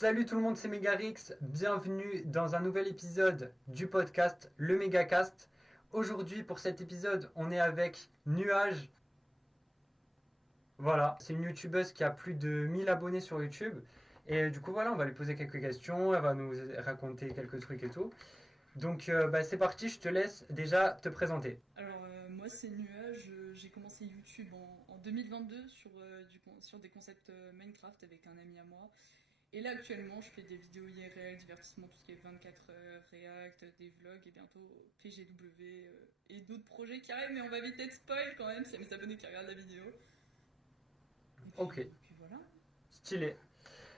Salut tout le monde, c'est Megarix. Bienvenue dans un nouvel épisode du podcast Le Megacast. Aujourd'hui, pour cet épisode, on est avec Nuage. Voilà, c'est une youtubeuse qui a plus de 1000 abonnés sur YouTube. Et du coup, voilà, on va lui poser quelques questions. Elle va nous raconter quelques trucs et tout. Donc, c'est parti, je te laisse déjà te présenter. Alors, moi, c'est Nuage. J'ai commencé YouTube en 2022 sur des concepts Minecraft avec un ami à moi. Et là, actuellement, je fais des vidéos IRL, divertissement, tout ce qui est 24 heures, React, des vlogs et bientôt PGW et d'autres projets qui arrivent. Mais on va éviter de spoil quand même, s'il y a mes abonnés qui regardent la vidéo. Ok, Et puis voilà. stylé.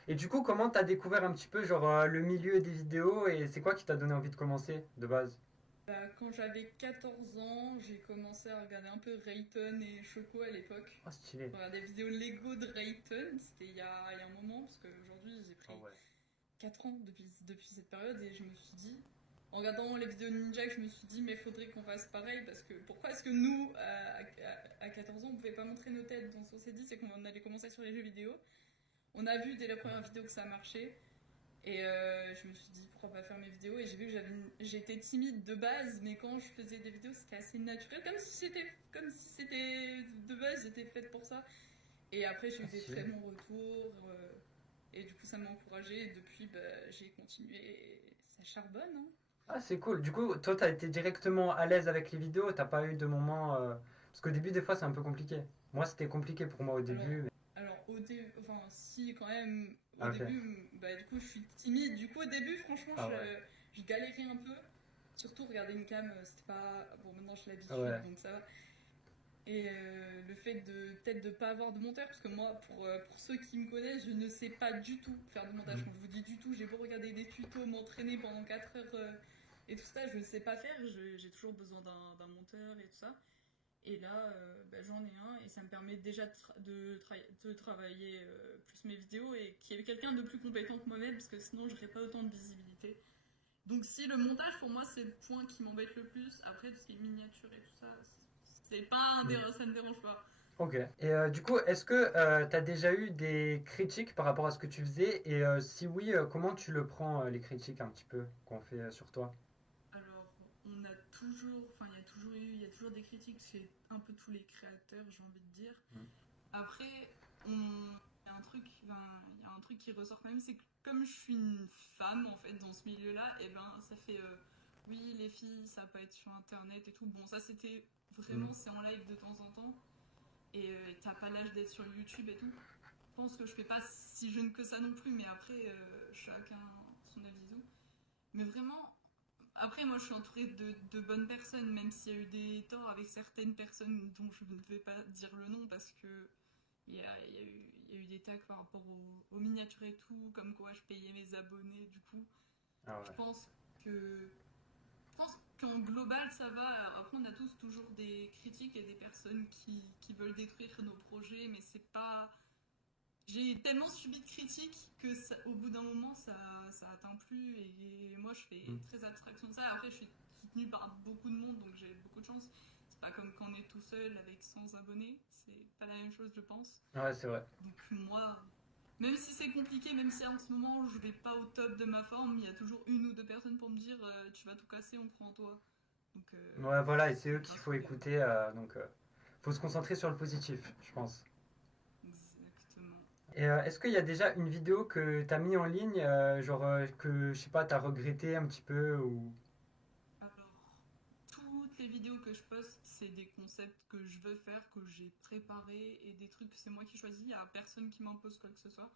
Et du coup, comment t'as découvert un petit peu genre le milieu des vidéos et c'est quoi qui t'a donné envie de commencer de base? Bah, quand j'avais 14 ans, j'ai commencé à regarder un peu Rayton et Choco à l'époque. Oh, stylé. Je regardais des vidéos Lego de Rayton, c'était il y a un moment, parce qu'aujourd'hui j'ai Ah pris ouais. 4 ans depuis cette période et je me suis dit, en regardant les vidéos de Ninja, je me suis dit, mais faudrait qu'on fasse pareil parce que pourquoi est-ce que nous, à 14 ans, on pouvait pas montrer nos têtes? Donc on s'est dit, c'est qu'on allait commencer sur les jeux vidéo. On a vu dès la première vidéo que ça marchait et je me suis dit, pourquoi pas faire mes vidéos? Et j'ai vu que j'étais timide de base, mais quand je faisais des vidéos, c'était assez naturel, comme si c'était de base, j'étais faite pour ça. Et après, j'ai Ah, eu des très stylé. bons retours. Et du coup, ça m'a encouragée. Et depuis, bah, j'ai continué. Et ça charbonne, hein. Ah, c'est cool. Du coup, toi, t'as été directement à l'aise avec les vidéos, t'as pas eu de moment. Parce qu'au début, des fois, c'est un peu compliqué. Moi, c'était compliqué pour moi au début. Alors, alors au début, enfin, si, quand même, au Ah, ok. début, bah, du coup, je suis timide. Du coup, au début, franchement, Ah ouais. je galérais un peu. Surtout, regarder une cam, c'était pas. Bon, maintenant, j'ai Ah l'habitude, ouais. donc ça va. Et le fait de peut-être de pas avoir de monteur, parce que moi, pour ceux qui me connaissent, je ne sais pas du tout faire de montage. Quand je vous dis du tout, j'ai beau regarder des tutos, m'entraîner pendant 4 heures et tout ça, je ne sais pas faire. J'ai toujours besoin d'un monteur et tout ça. Et là, bah, j'en ai un et ça me permet déjà de travailler plus mes vidéos et qu'il y ait quelqu'un de plus compétent que moi-même, parce que sinon, je n'aurais pas autant de visibilité. Donc si le montage pour moi c'est le point qui m'embête le plus, après tout ce qui est miniature et tout ça, c'est pas Hmm. ça me dérange pas. Ok. Et du coup, est-ce que t'as déjà eu des critiques par rapport à ce que tu faisais? Et si oui, comment tu le prends, les critiques un petit peu qu'on fait sur toi? Alors on a toujours, enfin il y a toujours des critiques chez un peu tous les créateurs, j'ai envie de dire. Hmm. Après, il y a un truc, enfin, il y a un truc qui ressort quand même, c'est que comme je suis une femme en fait dans ce milieu-là, et ben ça fait oui les filles ça peut être sur internet et tout. Bon ça c'était Hmm. vraiment c'est en live de temps en temps. Et t'as pas l'âge d'être sur YouTube et tout. Je pense que je fais pas si jeune que ça non plus, mais après, chacun son avis. Mais vraiment, après, moi je suis entourée de bonnes personnes, même s'il y a eu des torts avec certaines personnes dont je ne vais pas dire le nom parce que il y a eu des tags par rapport aux miniatures et tout, comme quoi je payais mes abonnés, du coup. Ah Je ouais. pense que je pense qu'en global, ça va. Après, on a tous toujours des critiques et des personnes qui veulent détruire nos projets, mais c'est pas. J'ai tellement subi de critiques que au bout d'un moment, ça atteint plus. Et moi, je fais Hmm. très abstraction de ça. Après, je suis soutenue par beaucoup de monde, donc j'ai beaucoup de chance. C'est pas comme quand on est tout seul avec 100 abonnés. C'est pas la même chose, je pense. Ouais, c'est vrai. Donc, moi, même si c'est compliqué, même si en ce moment je vais pas au top de ma forme, il y a toujours une ou deux personnes pour me dire tu vas tout casser, on prend en toi. Donc Ouais, voilà, et c'est ça eux me qu'il faut rassure bien. écouter, donc faut se concentrer sur le positif, je pense. Exactement. Et est-ce qu'il y a déjà une vidéo que t'as mis en ligne, genre que je sais pas, t'as regretté un petit peu ou. Alors, toutes les vidéos que je poste, c'est des concepts que je veux faire, que j'ai préparés et des trucs que c'est moi qui choisis. Il n'y a personne qui m'impose quoi que ce soit.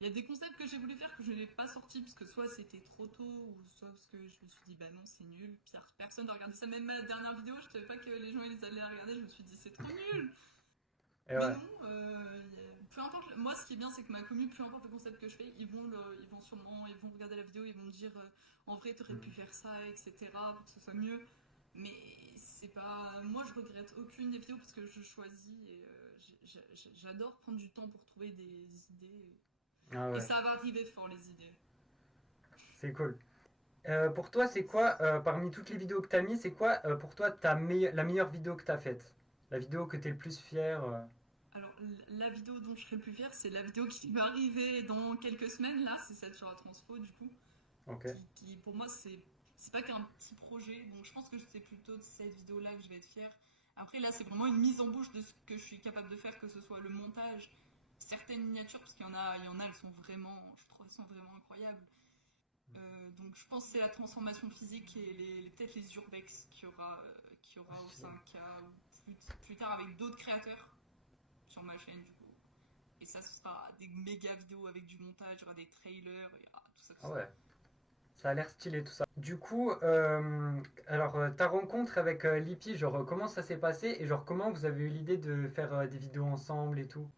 Il y a des concepts que j'ai voulu faire que je n'ai pas sortis parce que soit c'était trop tôt ou soit parce que je me suis dit bah non c'est nul. Pire, personne ne regarder ça. Même ma dernière vidéo, je savais pas que les gens ils allaient la regarder. Je me suis dit c'est trop nul. Et Mais ouais. non, peu importe. Moi, ce qui est bien, c'est que ma commu, peu importe le concept que je fais, ils vont regarder la vidéo, ils vont me dire, en vrai, t'aurais pu Mm. faire ça, etc., pour que ce soit mieux. Mais c'est pas, moi, je regrette aucune des vidéos parce que je choisis et j'adore prendre du temps pour trouver des idées. Ah Et ouais, ça va arriver fort les idées. c'est cool. Pour toi, c'est quoi, parmi toutes les vidéos que t'as mis, c'est quoi pour toi la meilleure vidéo que t'as faite? La vidéo que t'es le plus fier? Alors, la vidéo dont je serais plus fière, c'est la vidéo qui va arriver dans quelques semaines, là, c'est celle sur la transfo, du coup. Ok. Qui pour moi, c'est pas qu'un petit projet, donc je pense que c'est plutôt de cette vidéo-là que je vais être fière. Après, là, c'est vraiment une mise en bouche de ce que je suis capable de faire, que ce soit le montage, certaines miniatures, parce qu'il y en a, elles sont vraiment, je trouve, elles sont vraiment incroyables. Donc je pense que c'est la transformation physique et peut-être les urbex qu'il y aura au 5K ou plus tard avec d'autres créateurs sur ma chaîne du coup. Et ça, ce sera des méga vidéos avec du montage, il y aura des trailers, il y aura tout ça, tout Ah ça. ouais, ça a l'air stylé tout ça. Du coup, alors ta rencontre avec Lippy, genre comment ça s'est passé et genre comment vous avez eu l'idée de faire des vidéos ensemble et tout?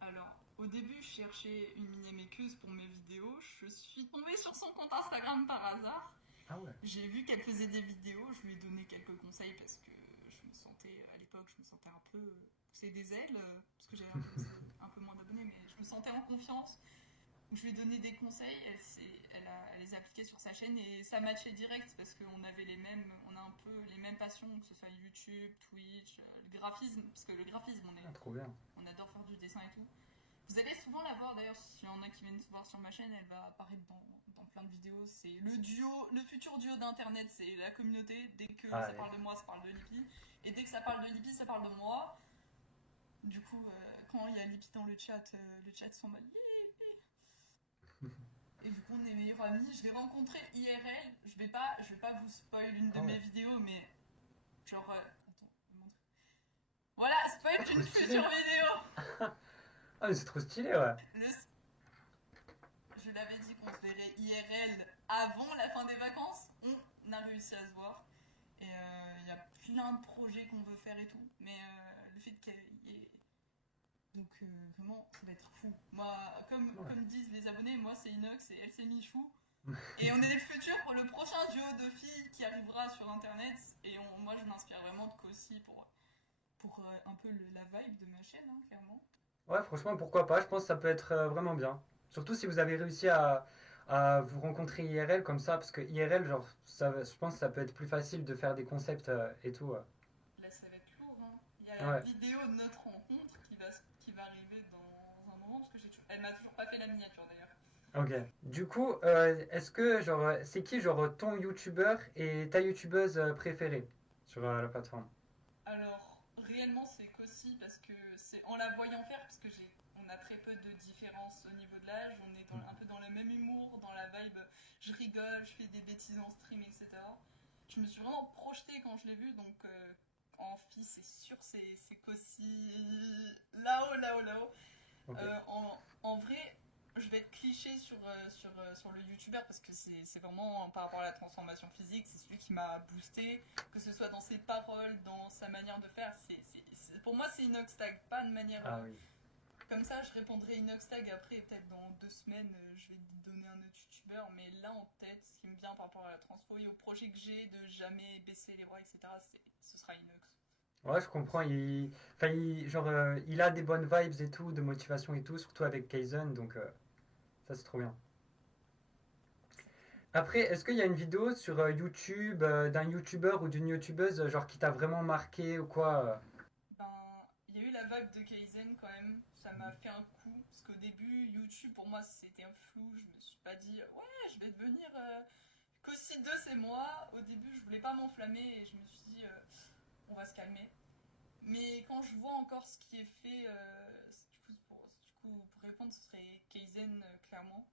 Alors, au début, je cherchais une mini-makeuse pour mes vidéos. Je suis tombée sur son compte Instagram par hasard. Ah ouais. J'ai vu qu'elle faisait des vidéos, je lui ai donné quelques conseils parce que je me sentais, à l'époque, je me sentais un peu pousser des ailes, parce que j'avais un peu moins d'abonnés, mais je me sentais en confiance. Donc je lui ai donné des conseils, elle les a appliqués sur sa chaîne et ça matchait direct parce qu'on avait on a un peu les mêmes passions, que ce soit YouTube, Twitch, le graphisme, parce que le graphisme, Ah, trop bien. on adore faire du dessin et tout. Vous allez souvent la voir d'ailleurs, s'il y en a qui viennent se voir sur ma chaîne, elle va apparaître dans plein de vidéos. C'est le futur duo d'internet, c'est la communauté. Dès que Ah, ça ouais. parle de moi, ça parle de Lippy. Et dès que ça parle de Lippy, ça parle de moi. Du coup, quand il y a Lippy dans le chat sont en mode Lippy. Et du coup, on est meilleurs amis. Je l'ai rencontré IRL. Je vais pas vous spoil une de Ah mes ouais. vidéos, mais genre. Attends, je vais montrer. Voilà, Ah, spoil trop d'une stylé. future vidéo. Ah, mais c'est trop stylé, ouais. Je l'avais dit qu'on se verrait IRL avant la fin des vacances. On a réussi à se voir. Et il y a plein de projets qu'on veut faire et tout. Mais le fait qu'il y ait. Donc vraiment, ça va être fou. Moi, Ouais. comme disent les abonnés, moi c'est Inox et elle c'est Michou. Et on est le futur pour le prochain duo de filles qui arrivera sur internet. Et moi je m'inspire vraiment de Kossi pour un peu la vibe de ma chaîne, hein, clairement. Ouais, franchement, pourquoi pas? Je pense que ça peut être vraiment bien. Surtout si vous avez réussi à vous rencontrer IRL comme ça, parce que IRL, genre, ça, je pense que ça peut être plus facile de faire des concepts et tout. Là, ça va être lourd, hein. Il y a la Ouais, vidéo de notre rencontre qui va arriver dans un moment, parce que elle m'a toujours pas fait la miniature d'ailleurs. ok. Du coup, est-ce que, genre, c'est qui, genre, ton youtubeur et ta youtubeuse préférée sur la plateforme? Alors, réellement, c'est qu'aussi parce que c'est en la voyant faire, parce que on a très peu de différence au niveau de l'âge, on est un peu dans le même humour, dans la vibe, je rigole, je fais des bêtises en stream, etc. Je me suis vraiment projetée quand je l'ai vu, donc en fille, c'est sûr, c'est qu'aussi là-haut, là-haut, là-haut. Ok. En vrai, je vais être cliché sur le youtubeur parce que c'est vraiment par rapport à la transformation physique, c'est celui qui m'a boosté, que ce soit dans ses paroles, dans sa manière de faire. Pour moi, c'est Inoxtag, pas de manière Ah oui. comme ça. Je répondrai Inoxtag après, peut-être dans 2 semaines, je vais te donner un autre youtubeur, mais là en tête, ce qui me vient par rapport à la transfo et au projet que j'ai de jamais baisser les bras, etc., ce sera Inox. Ouais, je comprends. Enfin, genre, il a des bonnes vibes et tout, de motivation et tout, surtout avec Kaizen, donc ça c'est trop bien. Après, est-ce qu'il y a une vidéo sur YouTube d'un youtubeur ou d'une youtubeuse genre qui t'a vraiment marqué ou quoi Ben, il y a eu la vibe de Kaizen quand même, ça m'a fait un coup, parce qu'au début, YouTube pour moi c'était un flou, je me suis pas dit ouais, je vais devenir Kossi 2 c'est moi. Au début, je voulais pas m'enflammer et je me suis dit on va se calmer. Mais quand je vois encore ce qui est fait, pour répondre, ce serait Kaizen clairement.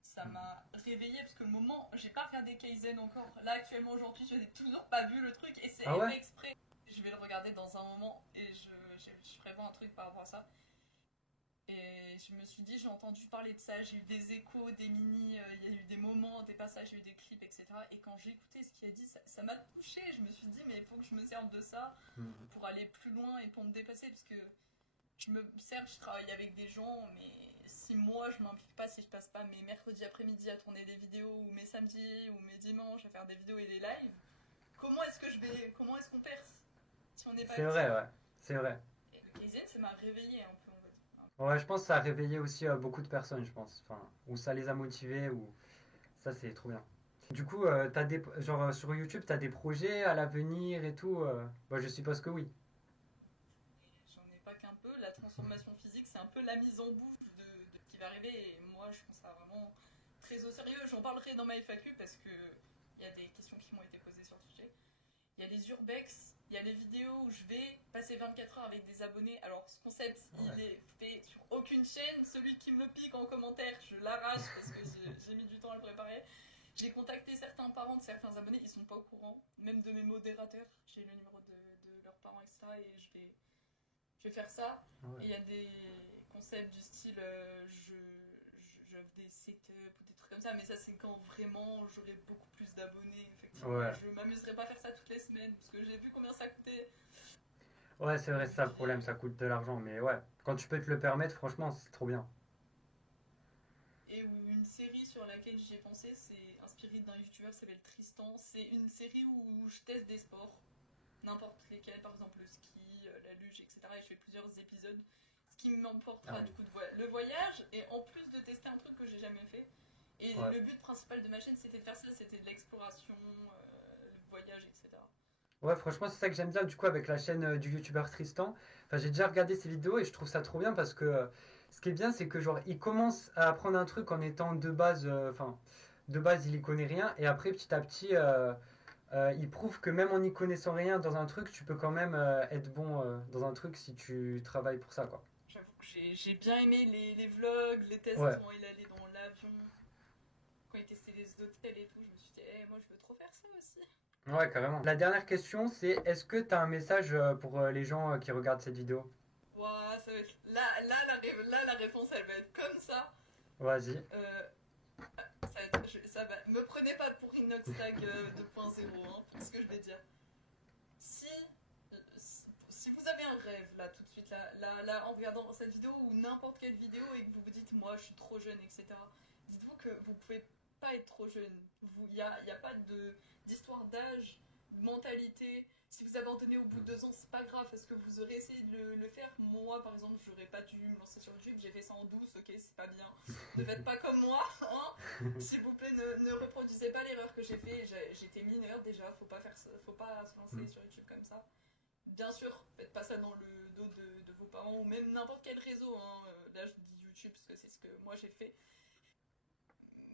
Ça m'a réveillé parce que le moment, j'ai pas regardé Kaizen encore. Là actuellement aujourd'hui, je n'ai toujours pas vu le truc et c'est Ah ouais? fait exprès. Je vais le regarder dans un moment et je prévois un truc par rapport à ça. Et je me suis dit, j'ai entendu parler de ça, j'ai eu des échos, des mini, il y a eu des moments, des passages, j'ai eu des clips, etc. Et quand j'ai écouté ce qu'il a dit, ça m'a touché. Je me suis dit, mais il faut que je me serve de ça Mhm. pour aller plus loin et pour me dépasser. Parce que je travaille avec des gens, mais si moi je m'implique pas, si je passe pas mes mercredis après-midi à tourner des vidéos, ou mes samedis, ou mes dimanches à faire des vidéos et des lives, comment est-ce qu'on perce si on n'est pas C'est actif? vrai, ouais. C'est vrai. Et le Kaizen, ça m'a réveillé un peu, on va dire. Ouais, je pense que ça a réveillé aussi beaucoup de personnes, je pense. Enfin, ou ça les a motivés, ou ça c'est trop bien. Du coup, genre sur YouTube, t'as des projets à l'avenir et tout. Bah, je suppose que oui. J'en ai pas qu'un peu. La transformation physique, c'est un peu la mise en bouche de ce qui va arriver. Et moi, je prends ça vraiment très au sérieux. J'en parlerai dans ma FAQ parce que il y a des questions qui m'ont été posées sur le sujet. Il y a les urbex, il y a les vidéos où je vais passer 24 heures avec des abonnés. Alors, ce concept, il est fait sur aucune chaîne. Celui qui me le pique en commentaire, je l'arrache parce que j'ai mis du temps à le préparer. J'ai contacté certains parents de certains abonnés, ils sont pas au courant, même de mes modérateurs. J'ai le numéro de leurs parents, etc. Et je vais faire ça. Et il y a des concepts du style j'offre des setups ou des trucs comme ça, mais ça c'est quand vraiment j'aurai beaucoup plus d'abonnés. Effectivement, je m'amuserai pas à faire ça toutes les semaines parce que j'ai vu combien ça coûtait. Ouais, c'est vrai, c'est ça le problème, ça coûte de l'argent, mais ouais, quand tu peux te le permettre, franchement, c'est trop bien. Et une série sur laquelle j'ai pensé, c'est inspiré d'un youtubeur qui s'appelle Tristan. C'est une série où je teste des sports, n'importe lesquels, par exemple le ski, la luge, etc. Et je fais plusieurs épisodes, ce qui m'emportera du coup le voyage, et en plus de tester un truc que j'ai jamais fait. Et le but principal de ma chaîne, c'était de faire ça, c'était de l'exploration, le voyage, etc. Ouais, franchement, c'est ça que j'aime bien du coup avec la chaîne du youtubeur Tristan. Enfin, j'ai déjà regardé ses vidéos et je trouve ça trop bien parce que ce qui est bien, c'est que genre il commence à apprendre un truc en étant de base, enfin, de base il y connaît rien et après petit à petit, il prouve que même en n'y connaissant rien dans un truc, tu peux quand même être bon dans un truc si tu travailles pour ça, quoi. J'avoue que j'ai bien aimé les vlogs, les tests quand il allait dans l'avion, quand il testait les hôtels et tout. Je me suis dit, moi je veux trop faire ça aussi. Ouais, carrément. La dernière question, c'est est-ce que tu as un message pour les gens qui regardent cette vidéo? Ouah, ça va être... là, la réponse, elle va être comme ça. Vas-y. Ça va... Me prenez pas pour Inoxtag 2.0, hein, pour ce que je vais dire. Si vous avez un rêve, là, tout de suite, là, en regardant cette vidéo ou n'importe quelle vidéo et que vous vous dites, moi, je suis trop jeune, etc., dites-vous que vous pouvez pas être trop jeune. Il n'y a pas d'histoire d'âge, de mentalité. Si vous abandonnez au bout de 2 ans, c'est pas grave parce que vous aurez essayé de le faire. Moi, par exemple, j'aurais pas dû me lancer sur YouTube. J'ai fait ça en douce, ok, c'est pas bien. Ne faites pas comme moi, hein. S'il vous plaît, ne reproduisez pas l'erreur que j'ai fait. J'étais mineure déjà, faut pas se lancer sur YouTube comme ça. Bien sûr, faites pas ça dans le dos de vos parents ou même n'importe quel réseau. Hein. Là, je dis YouTube parce que c'est ce que moi j'ai fait.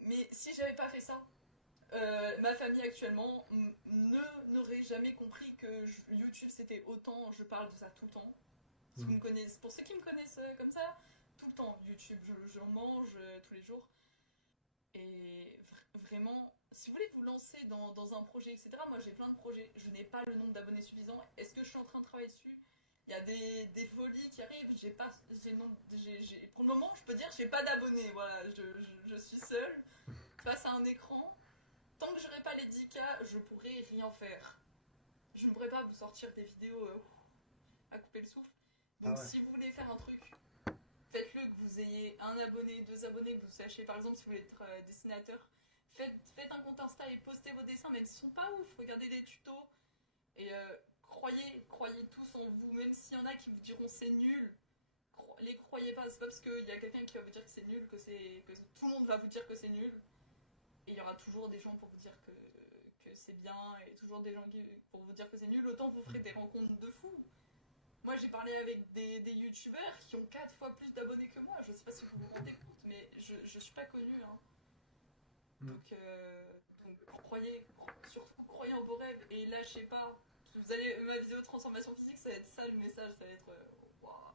Mais si j'avais pas fait ça, ma famille actuellement n'aurait jamais compris que YouTube c'était autant. Je parle de ça tout le temps. Si vous me connaissez, pour ceux qui me connaissent comme ça, tout le temps YouTube, j'en mange tous les jours. Et vraiment, si vous voulez vous lancer dans un projet, etc., moi j'ai plein de projets, je n'ai pas le nombre d'abonnés suffisant. Est-ce que je suis en train de travailler dessus? Il y a des folies qui arrivent, pour le moment, je peux dire que j'ai pas d'abonnés, voilà, je suis seule face à un écran. Tant que j'aurai pas les 10K, je pourrai rien faire. Je ne pourrai pas vous sortir des vidéos à couper le souffle. Donc si vous voulez faire un truc, faites-le que vous ayez un abonné, 2 abonnés, que vous sachiez, par exemple, si vous voulez être dessinateur, faites un compte Insta et postez vos dessins, mais ils sont pas ouf, regardez des tutos, et croyez tous en vous, même s'il y en a qui vous diront c'est nul, les croyez pas, c'est pas parce qu'il y a quelqu'un qui va vous dire que c'est nul, que tout le monde va vous dire que c'est nul, et il y aura toujours des gens pour vous dire que c'est bien, et toujours des gens pour vous dire que c'est nul, autant vous ferez des rencontres de fous. Moi, j'ai parlé avec des youtubeurs qui ont 4 fois plus d'abonnés que moi. Je sais pas si vous vous rendez compte, mais je suis pas connue. Hein. Donc surtout croyez en vos rêves et lâchez pas. Vous allez, ma vidéo de transformation physique, ça va être ça le message, ça va être wow.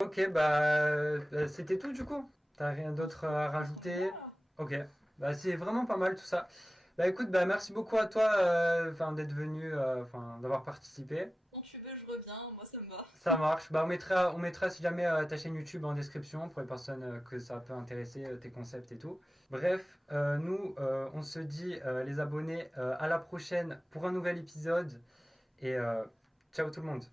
Ok, bah c'était tout du coup. T'as rien d'autre à rajouter? Ok, bah c'est vraiment pas mal tout ça. Bah écoute, bah merci beaucoup à toi d'être venu, d'avoir participé. Quand tu veux, je reviens, moi ça me va. Ça marche. Bah on mettra si jamais ta chaîne YouTube en description pour les personnes que ça peut intéresser, tes concepts et tout. Bref, nous on se dit les abonnés à la prochaine pour un nouvel épisode et ciao tout le monde.